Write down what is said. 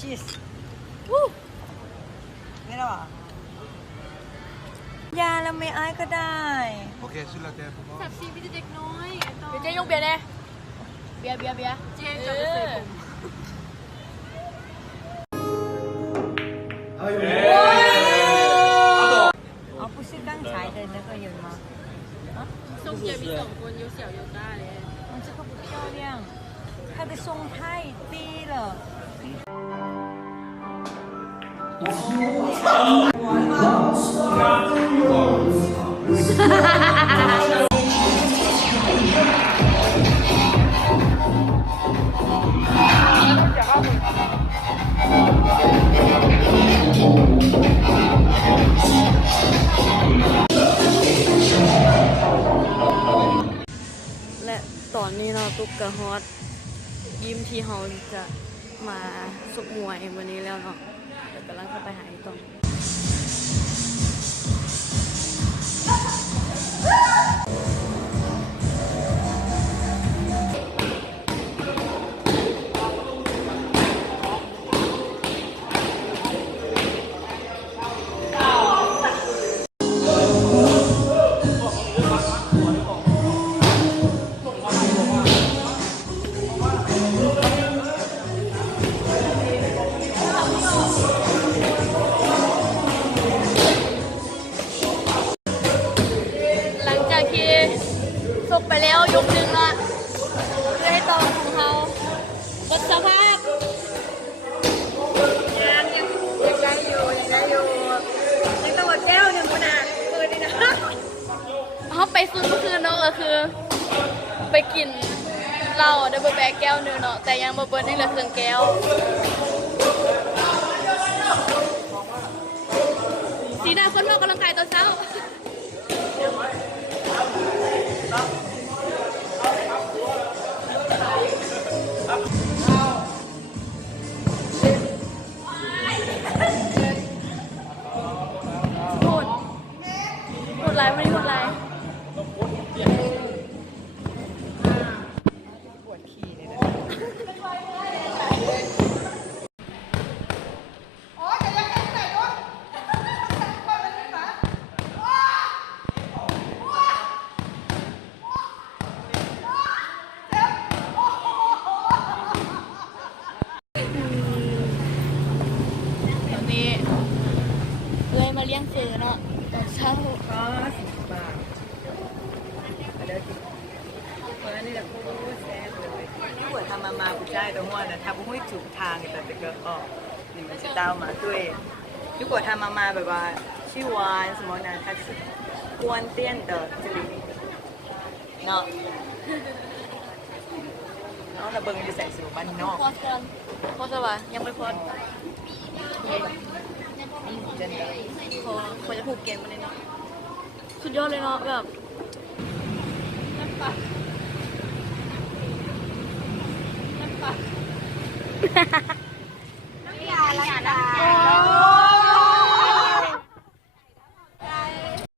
ชีสวู้นี่แล้วเหรอยาแล้วไม่อายก็ได้โอเคสุดละแกผมว่าสับซีมีแต่เด็กน้อยเดี๋ยวเจ๊ยกเบียร์เนี่ยเบียร์เจ๊จะไปเสิร์ฟ哦，不是刚才的那个人吗？啊，ส้มเจียวมี2คน有小有大เลย哦，这个不漂亮，它的松太低了。และตอนนี้เราตุ๊กกะฮอตยิ้มที่เราจะมาสุกมวยวันนี้แล้วเนาะเดี๋ยวกำลังเข้าไปหาอีกตรงสุกไปแล้วยกหนึ่งละเพื่อให้ตองของเขาบดสภาพยังได้อยู่ยังต้องมาแก้วหนึ่งคนน่ะคืนนี้นะเขาไปซื้อเมื่อคืนเนาะก็คือไปกินเหล้าได้เบอร์แบกแก้วหนึ่งเนาะแต่ยังเบิร์นี่เหลือเครื่องแก้วสีหน้าคนออกกำลังกายตอนเช้าพูดไรไม่ได้พูดไรปวดขี้เลยนะตอนนี้เลยมาเลี้ยงซื้อเนาะตอนเช้าก็10 บาทเดี๋ยวกินเพราะนี่แหละพูดแซ่บเลย如果他妈妈不在的话呢，他不会煮汤的这个哦，你们知道吗？对，如果他妈妈爸爸去玩什么呢，他是关店的这里，เนาะน้องระเบิงอยู่ใส่สูบ้านนอก พอดกันพอดสวะยังไม่พอดเจนเดอร์พอจะผูกเกมมาเลยเนาะสุดยอดเลยเนาะแบบน้ำปลาน้ำปลา